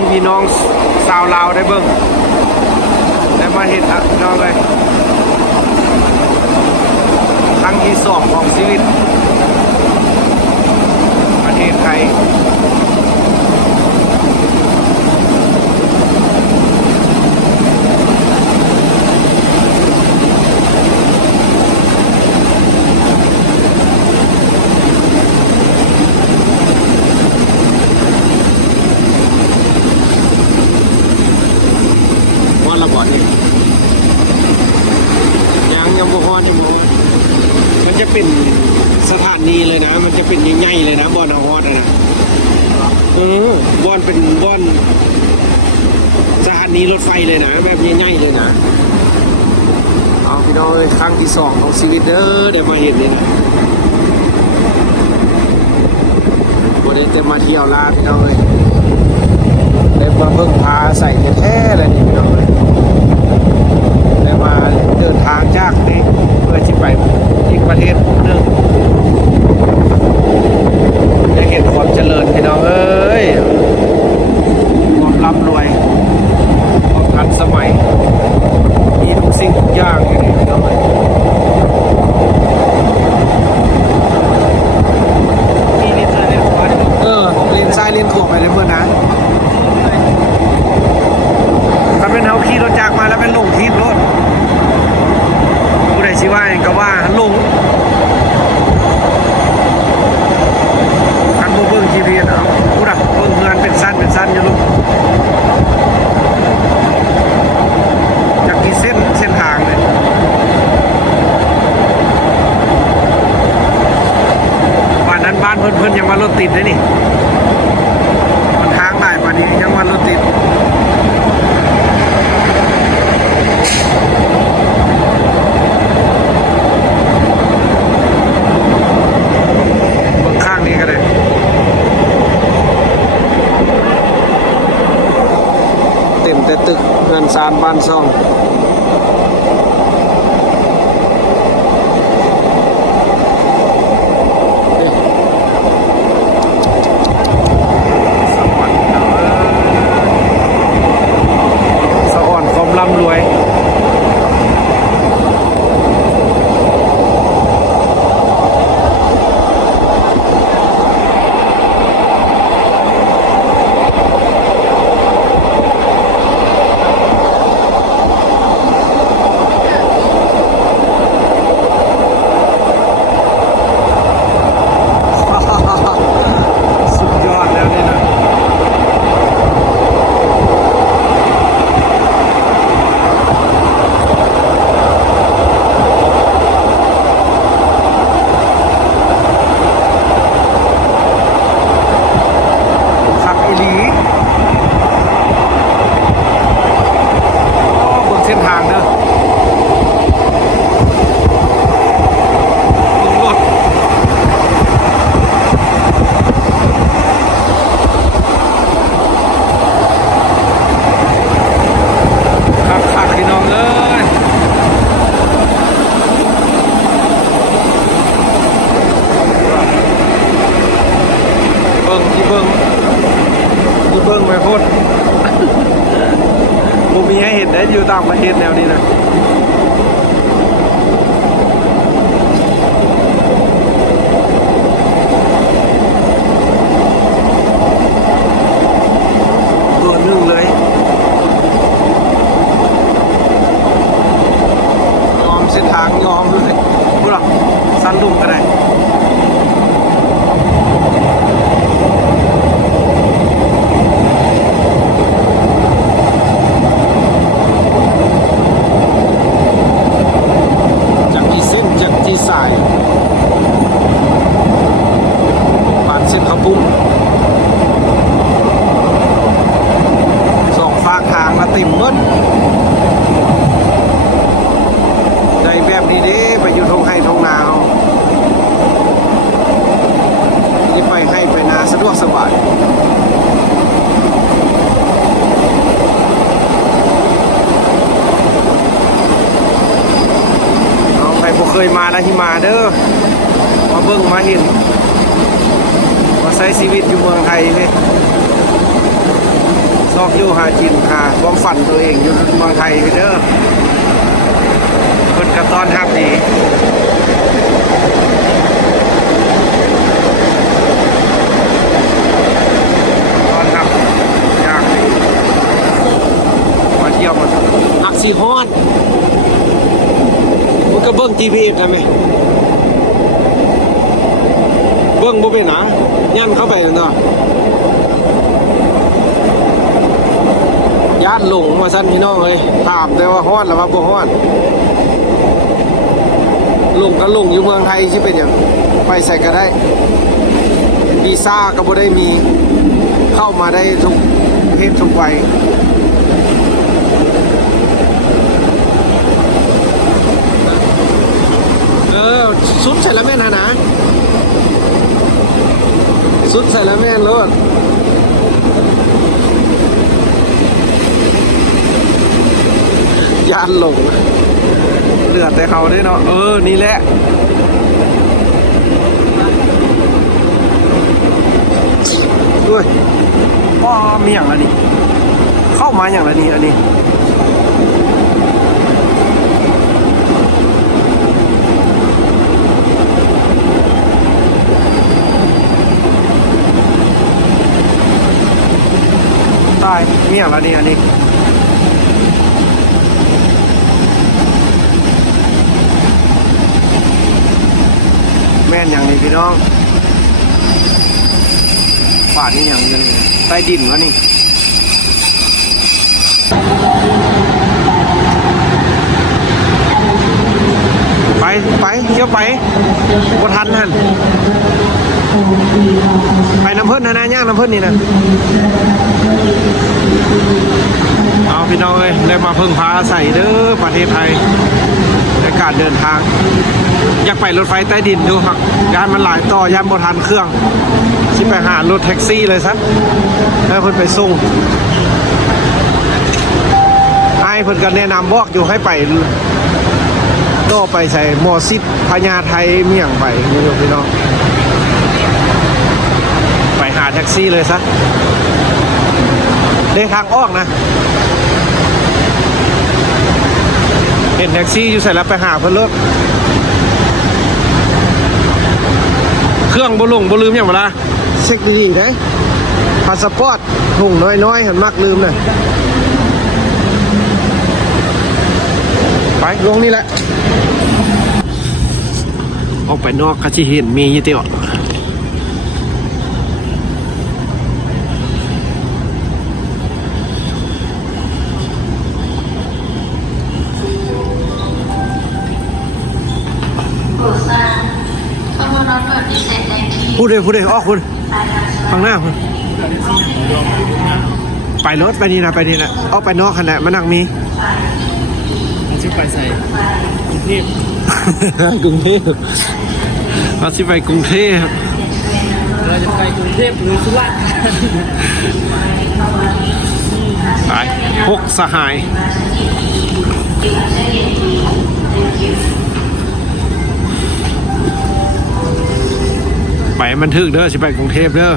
ให้พี่น้องชาวลาวได้เบิ่งได้มาเห็นนะพี่น้องเลยครั้งที่2ของชีวิตประเทศไทยยังบ่ฮอดยังบ่ฮอดมันจะเป็นสถานีเลยนะมันจะเป็นใหญ่ๆเลยนะบ่อนเอาฮอดนะบ่อนเป็นบ่อนสถานีรถไฟเลยนะแบบใหญ่ๆเลยนะเอาพี่น้องครั้งที่2ของชีวิตเด้อเดี๋ยวมาเห็นเลยนะบ่ได้แต่มาเที่ยวลาวพี่น้องเอ้ยได้มาเบิ่งพาใส่แท้ๆเลยนี่พี่น้องเอ้ยได้มาเดินทางจากนี่เพื่อที่ไปอีกประเทศหนึ่งได้เห็นความเจริญพี่น้องเอ้ยความร่ำรวยความทันสมัยมีทุกสิ่งทุกอย่างอย่างนี้พี่น้องเอ้ยมีเลนซ้ายเลนขวาเลนซ้ายเลนขวาไปเลยเพื่อนนะถ้าเป็นเขาขี่รถจักรมาแล้วเป็นลงทีบรถผู้ใดสิว่าก็ว่าลงกันบ่เบิ่ง GPS เอาผู้ดักเบิ่งเฮือนเป็นสั้นอยู่ลูกจากที่เส้นทางเลยบ้านนั้นบ้านเพิ่นยังว่ารถติดเลยนี่มันทางได้ป่านนี้ยังว่ารถติดข้างนี้ก็ได้เต็มแต่ตึกเงินซานบ้านซ่องสะอ่อนความร่ำรวยเบิ่งไปพูดผมมีให้เห็นได้อยู่ต่างประเทศแนวนี้นะตัวหนึ่งเลยยอมเส้นทางยอมเลยพูดหรอสั้นดุ่มก็ได้สายผ่านเส้นขบุ้ม2 ฝากทางละติ่มเบิ้ลได้แบบนี้ดิไปอยู่ทงให้ทงนาเอาที่ไปให้ไปนาสะดวกสบายเคยมาแล้วที่มาเด้อมาเบิ่งมาเห็นมาใช้ชีวิตอยู่เมืองไทยนี่ส อกอยู่หากินหาความฝันตัวเองอยู่ในเมืองไทยเด้อเพิ่นก็ต้อนรับดีต้อนรับอย่างดีมาเที่ยวมาหักสีฮ้อนมันก็เบิ่ง GPS ได้ไหมเบิ่งบ่เป็นหนะยันเข้าไปเนาะย่านหลงมาสั้นพี่น้องเลยถามแต่ว่าฮ้อนหรือว่าบ่ฮ้อนหลงก็หลงอยู่เมืองไทยใช่เป็นอย่างไปใส่ก็ได้วีซ่าก็บ่ได้มีเข้ามาได้ทุกเพศทุกวัยซุปใส่ละแม่นนะซุปใส่ละแม่นรถยานหลงเลือดแต่เขาได้เนาะนี่แหละด้วยก็มีอย่างละนี่เข้ามาอย่างละนี่อันนี้ตายมีอย่างละนี่อันนี้แม่นอย่างนี้พี่น้องป่านี่อย่างนี้ใต้ดินวะนี่ไปเที่ยวไปบ่ทันนั่นไปน้ำเพิ่นนะย่างน้ำเพิ่นนี่นะเอาพี่น้องเลยได้มาพึ่งพาใส่เด้อประเทศไทยในการเดินทางอยากไปรถไฟใต้ดินดูครับยานมันหลายต่อยานบ่ทันเครื่องสิไปหารถแท็กซี่เลยซักแล้วเพิ่นไปส่งไอ้เพิ่นก็แนะนำบอกอยู่ให้ไปก็ไปใส่มอซิดพญาไทเมี่ยงไปนี่พี่น้องไปหาแท็กซี่เลยซักได้ทางออกนะเห็นแท็กซี่อยู่ใส่แล้วไปหาเพิ่นเลิกเครื่องบ่ลงบ่ลืมอย่างเวลาเช็คดีๆนะพาสปอร์ตถุงน้อยๆเห็นมักลืมเลยไปลงนี่แหละออกไปนอกก็จะเห็นมีอยู่เดียวพูดเลยออกคุณข้างหน้าคุณไปรถไปนี่นะออกไปนอกขนาดมันนั่งมีชื่อไปใส่กรุงเทพกรุงเทพเราชื่อไปกรุงเทพเราจะไปกรุงเทพหรือสุราษฎร์ไปพกสหายไปมันทึกเด้อสิไปกรุงเทพเด้อ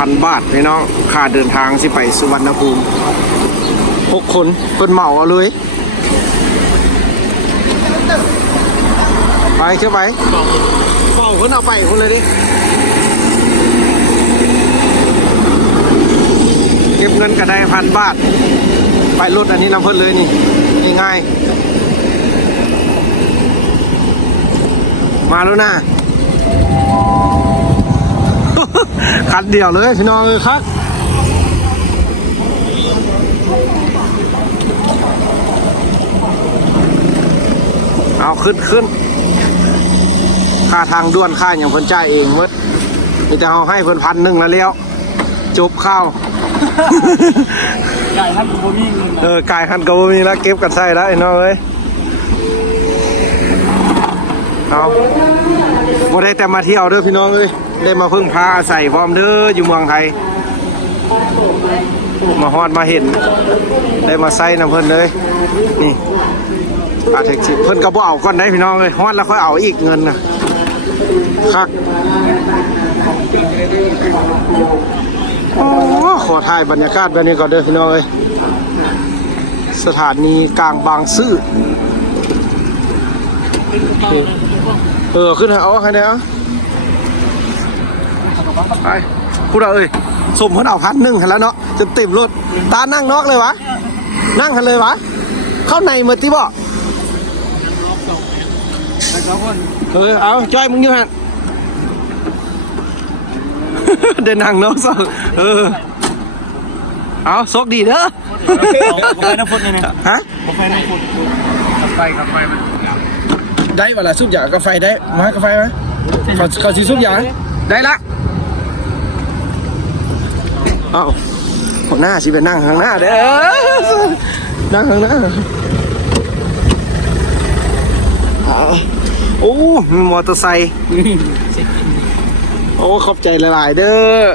1,000 บาทพี่น้องค่าเดินทางสิไปสุวรรณภูมิ6 คนเพิ่นเหมาเอาเลยไปเชื่อไปเฝ้าคนเอาไปคนเลยดิเก็บเงินกันได้1,000 บาทไปรถอันนี้นำเพิ่นเลยนี่ง่ายมาแล้วนะ คันเดียวเลยพี่น้องเลยครับเอาขึ้นค่าทางด่วนค่าอย่างเพิ่นจ่ายเองเมื่อมีแต่เอาให้เพิ่น1,000แล้วจบข้าวกายท่านก็บ่มีกายท่านก็บ่มีแล้วเก็บกันใส่แล้วไอ้น้องเอ้ยเอาบ่ได้แต่มาเที่ยวเด้อพี่น้องเอ้ยได้มาพึ่งพาอาศัยพร้อมเด้ออยู่เมืองไทยมาฮอดมาเห็นได้มาใส่น้ำเพิ่นเลยนี่อาแท็กซี่เพิ่นก็บ่เอาก่อนได้พี่น้องเลยฮอดแล้วค่อยเอาอีกเงินน่ะ คักอ๋อขอถ่ายบรรยากาศแบบนี้ก่อนเด้อพี่น้องเอ้ยสถานีกลางบางซื่อขึ้นเอาใครเนี่ยไปพูดเอาเอ้ยสมเพิ่นเอา1,000แล้วเนาะจะเต็มรถตานั่งนอกเลยวะนั่งกันเลยวะเข้าในเมื่อที่บ่เอาจ้อยมึงอยู่ฮะ เดินนั่งนอกซะเอาโชคดีเด้อไปน้ำฝนเลยนะฮะไปน้ำฝนกาแฟมันได้เวลาซุปยากาแฟได้มากาแฟไหมเขาซื้อซุปยาได้ละเอาหัวหน้าสิไปนั่งข้างหน้าเด้อนั่งข้างหน้าโอ้มอเตอร์ไซค์โอ้ขอบใจหลายๆเด้อ